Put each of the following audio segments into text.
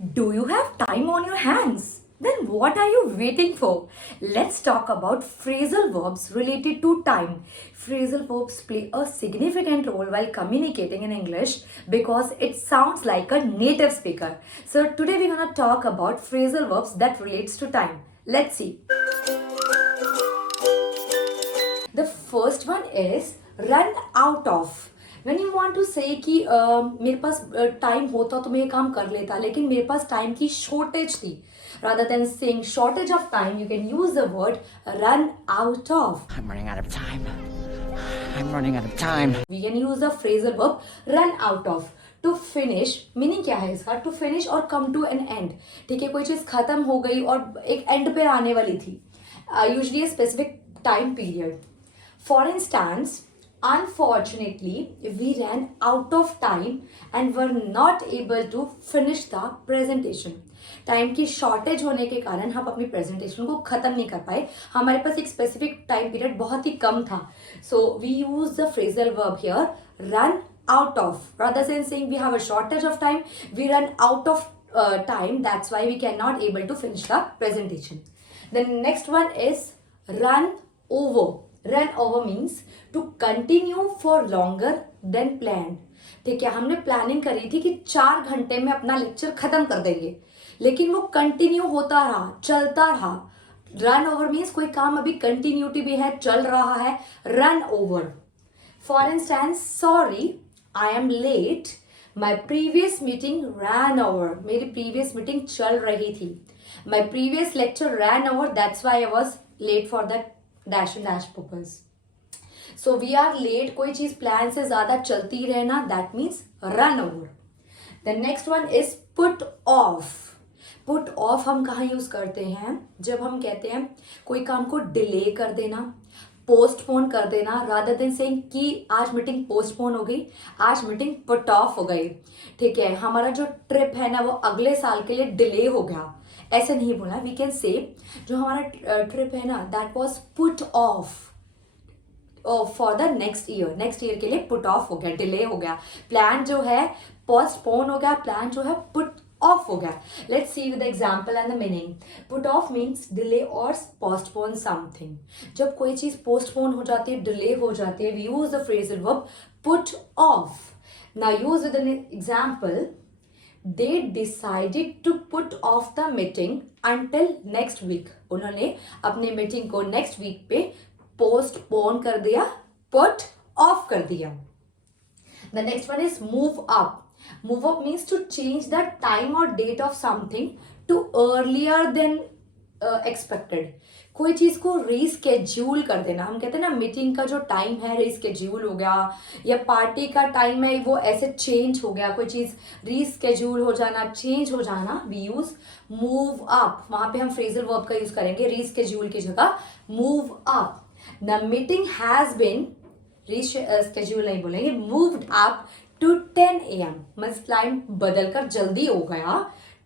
Do you have time on your hands? Then what are you waiting for? Let's talk about phrasal verbs related to time. Phrasal verbs play a significant role while communicating in English because it sounds like a native speaker. So today we're going to talk about phrasal verbs that relates to time. Let's see. The first one is run out of. When you want to say कि मेरे पास time होता तो मैं ये काम कर लेता लेकिन मेरे पास टाइम की शॉर्टेज थी. Rather than saying shortage of time, you can use the word run out of. I'm running out of time. I'm running out of time. We can use the phrasal verb run out of. To finish meaning क्या है इसका? To finish और come to an end. ठीक है, कोई चीज़ खत्म हो गई और एक एंड पे आने वाली थी. Usually a specific time period. For instance, unfortunately, we ran out of time and were not able to finish the presentation. Time की शॉर्टेज होने के कारण हम अपनी प्रेजेंटेशन को खत्म नहीं कर पाए. हमारे पास एक स्पेसिफिक टाइम पीरियड बहुत ही कम था. So we use the phrasal verb here run out of. Rather than saying we have a shortage of time, we run out of time. That's why we cannot able to finish the presentation. The next one is run over. Run over means to continue for longer than planned. ठीक है, हमने planning करी थी कि 4 घंटे में अपना lecture खत्म कर देंगे लेकिन वो कंटिन्यू होता रहा, चलता रहा. रन ओवर मीन्स कोई काम अभी कंटिन्यूटी भी है, चल रहा है. Run over. For instance, sorry I am late, my previous meeting ran over. मेरी प्रीवियस मीटिंग चल रही थी. My previous lecture ran over, that's why I was late for that dash and dash purpose. So we are late, कोई चीज plan से ज्यादा चलती रहना, that means run over. The next one is put off. Put off हम कहाँ use करते हैं? जब हम कहते हैं कोई काम को डिले कर देना, पोस्टपोन कर देना. रादर देन सेइंग कि आज मीटिंग पोस्टपोन हो गई, आज मीटिंग पुट ऑफ हो गई. ठीक है, हमारा जो ट्रिप है ना वो अगले साल के लिए डिले हो गया, ऐसे नहीं बोला. वी कैन से जो हमारा ट्रिप है ना that was put off for the next year. Next year के लिए पुट ऑफ हो गया, डिले हो गया. प्लान जो है पोस्टपोन हो गया, प्लान जो है पुट ऑफ हो गया. Let's see with example and the meaning. Put off means delay और पोस्टपोन समथिंग. जब कोई चीज पोस्टपोन हो जाती है, डिले हो जाती है, we use the phrasal verb put off. Now use with an example. They decided to put off the meeting until next week. उन्होंने अपने मीटिंग को नेक्स्ट वीक पे पोस्टपोन कर दिया, पुट ऑफ कर दिया. The next one is move up. Move up means to change the time or date of something to earlier than expected. कोई चीज को रीस्केड्यूल कर देना. हम कहते हैं ना मीटिंग का जो टाइम है रीस्केड्यूल हो गया, या पार्टी का टाइम है वो ऐसे चेंज हो गया, कोई चीज रीस्केड्यूल हो जाना, चेंज हो जाना. We use move up. वहां पे हम फ्रेजल वर्ब का यूज करेंगे रीस्केड्यूल की जगह move up. The meeting has been, reschedule नहीं बोलेंगे, मूव्ड अप टू 10 AM. मतलब टाइम बदलकर जल्दी हो गया,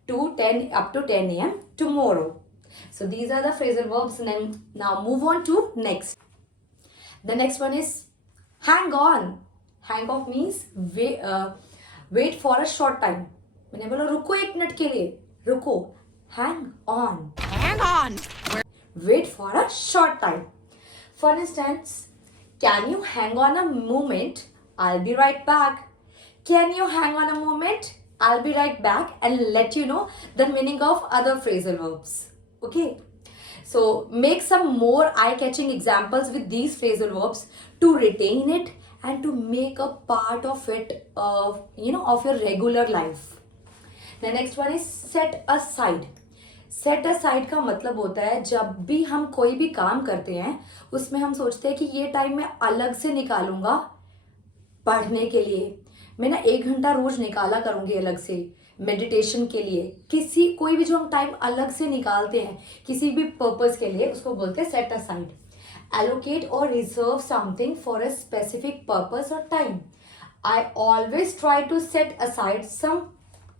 to 10 up to 10 AM tomorrow. So these are the phrasal verbs. And now move on to next. The next one is hang on. Hang off means wait for a short time. मैंने बोला रुको एक minute के लिए, रुको. Hang on. Hang on. Wait for a short time. For instance, can you hang on a moment? I'll be right back. Can you hang on a moment? I'll be right back and let you know the meaning of other phrasal verbs. Okay. So make some more eye-catching examples with these phrasal verbs to retain it and to make a part of it, of your regular life. The next one is set aside. Set aside का मतलब होता है जब भी हम कोई भी काम करते हैं उसमें हम सोचते हैं कि ये टाइम मैं अलग से निकालूंगा पढ़ने के लिए. मैं ना 1 घंटा रोज निकाला करूंगी अलग से मेडिटेशन के लिए. कोई भी जो हम टाइम अलग से निकालते हैं किसी भी पर्पस के लिए उसको बोलते हैं सेट असाइड. एलोकेट और reserve something for a specific purpose और time. I always try to set aside some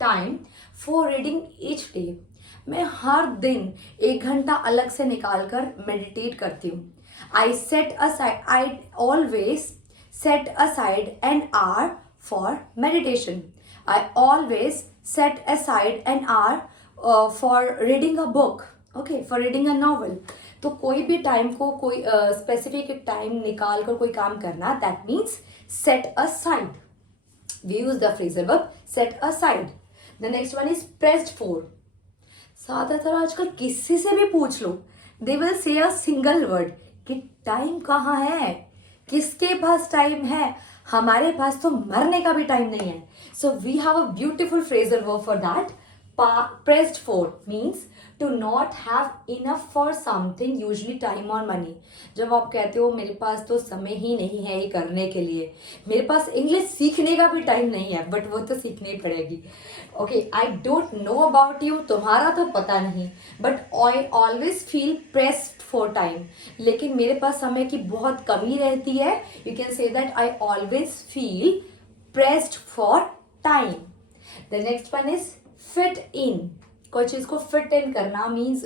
time for reading each day. मैं हर दिन 1 घंटा अलग से निकाल कर मेडिटेट करती हूँ. I always set aside an hour for meditation. I always set aside an hour for reading a book. Okay, for reading a novel. तो कोई भी टाइम को कोई स्पेसिफिक टाइम निकाल कर कोई काम करना, that means set aside. We use the phrasal verb set aside. The next one is pressed for. ज्यादातर आजकल किसी से भी पूछ लो, they will say a single word कि टाइम कहाँ है, किसके पास टाइम है, हमारे पास तो मरने का भी टाइम नहीं है. So we have a beautiful phrasal verb for that. Pressed for means to not have enough for something, usually time or money. जब आप कहते हो मेरे पास तो समय ही नहीं है ये करने के लिए, मेरे पास इंग्लिश सीखने का भी टाइम नहीं है, बट वो तो सीखनी ही पड़ेगी. Okay, I don't know about you, तुम्हारा तो पता नहीं, but I always feel pressed for time. लेकिन मेरे पास समय की बहुत कमी रहती है. You can say that I always feel pressed for time. The next one is fit in. कोई चीज को फिट इन करना means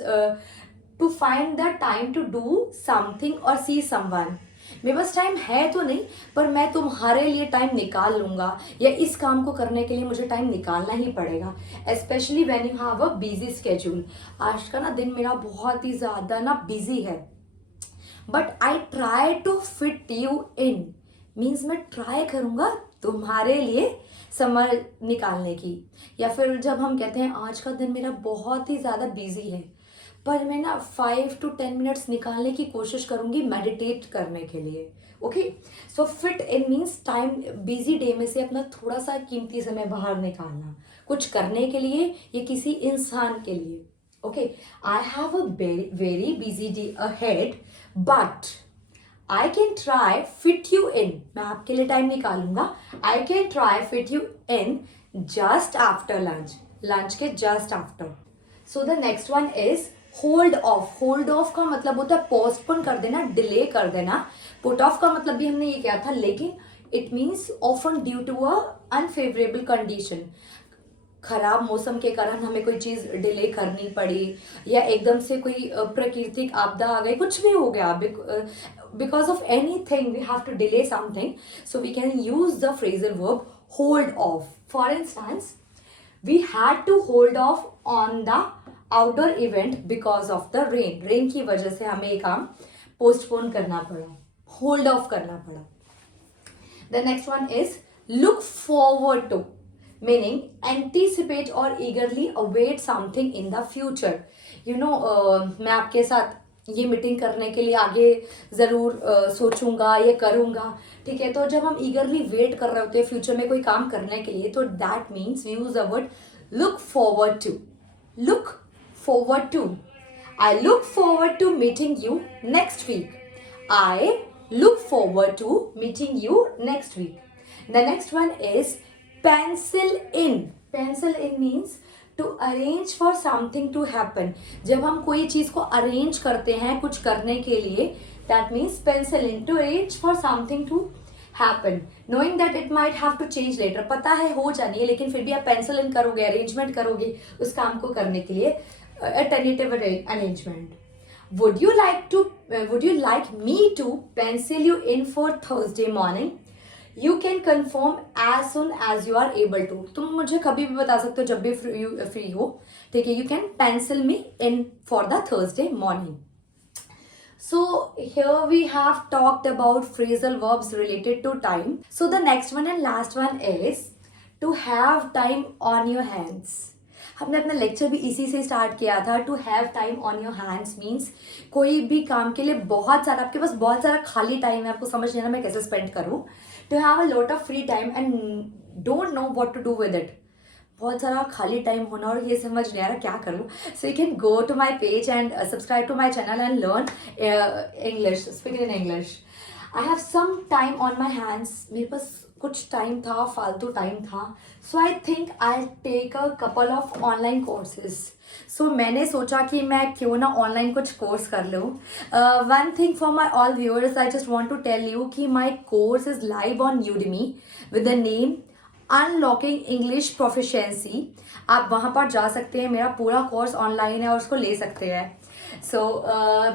to find the time to do something और सी समवन. मेरे पास टाइम है तो नहीं, पर मैं तुम्हारे लिए टाइम निकाल लूंगा, या इस काम को करने के लिए मुझे टाइम निकालना ही पड़ेगा. Specially when you have a busy schedule. आज का ना दिन मेरा बहुत ही ज्यादा ना बिजी है, but I try to fit you in. Means मैं ट्राई करूंगा तुम्हारे लिए समय निकालने की. या फिर जब हम कहते हैं आज का दिन मेरा बहुत ही ज़्यादा बिजी है, पर मैं ना 5 to 10 मिनट्स निकालने की कोशिश करूंगी मेडिटेट करने के लिए. Okay, so fit in means time, busy day में से अपना थोड़ा सा कीमती समय बाहर निकालना कुछ करने के लिए या किसी इंसान के लिए. Okay, I have a very busy day ahead, but I can try fit you in. मैं आपके लिए टाइम निकालूंगा. I can try fit you in just after lunch. Lunch के just after. So the next one is hold off. Hold off का मतलब होता है postpone कर देना, डिले कर देना. पुट ऑफ का मतलब भी हमने ये किया था, लेकिन it means often due to a unfavourable condition. खराब मौसम के कारण हमें कोई चीज़ डिले करनी पड़ी, या एकदम से कोई प्राकृतिक आपदा आ गई, कुछ भी हो गया, because of anything we have to delay something. So we can use the phrasal verb hold off. For instance, we had to hold off on the outdoor event because of the rain. Rain की वजह से हमें ये काम postpone करना पड़ा, hold off करना पड़ा. The next one is look forward to, meaning anticipate or eagerly await something in the future. You know, मैं आपके साथ ये मीटिंग करने के लिए आगे ज़रूर सोचूंगा, ये करूंगा, ठीक है. तो जब हम ईगरली वेट कर रहे होते हैं फ्यूचर में कोई काम करने के लिए, तो that means we use the word look forward to. Look forward to. I look forward to meeting you next week. I look forward to meeting you next week. The next one is pencil in. pencil in means to arrange for something to happen. जब हम कोई चीज को arrange करते हैं कुछ करने के लिए, that means pencil in, to arrange for something to happen, knowing that it might have to change later. पता है हो जानी है, लेकिन फिर भी आप pencil in करोगे, अरेंजमेंट करोगे उस काम को करने के लिए, tentative arrangement. Would you like me to pencil you in for Thursday morning? You can confirm as soon as you are able to. तुम मुझे कभी भी बता सकते हो जब भी फ्री हो, ठीक है. You can pencil me in for the Thursday morning. So here we have talked about phrasal verbs related to time. So the next one and last one is to have time on your hands. हमने अपना lecture भी इसी से start किया था. To have time on your hands means कोई भी काम के लिए बहुत सारा, आपके पास बहुत सारा खाली टाइम है, आपको समझ नहीं आना मैं कैसे स्पेंड करूँ. To have a lot of free time and don't know what to do with it. बहुत सारा खाली टाइम होना और ये समझ नहीं आ रहा क्या करूँ. So you can go to my page and subscribe to my channel and learn English, speaking in English. I have some time on my hands. मेरे पास कुछ टाइम था, फालतू टाइम था. So I think I take a couple of online courses. So मैंने सोचा कि मैं क्यों ना ऑनलाइन कुछ कोर्स कर लूँ. One thing for my all viewers, I just want to tell you कि my course is live on Udemy with the name unlocking English proficiency. आप वहाँ पर जा सकते हैं, मेरा पूरा कोर्स ऑनलाइन है और उसको ले सकते हैं. सो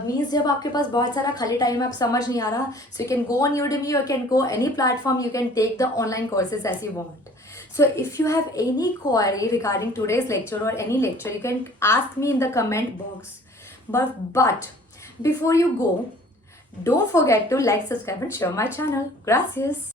मीन्स जब आपके पास बहुत सारा खाली टाइम है, आप समझ नहीं आ रहा, so you can go on Udemy, you can go any platform, you can take the online courses as you want. So if you have any query regarding today's lecture or any lecture, you can ask me in the comment box. But before you go, don't forget to like, subscribe and share my channel. Gracias.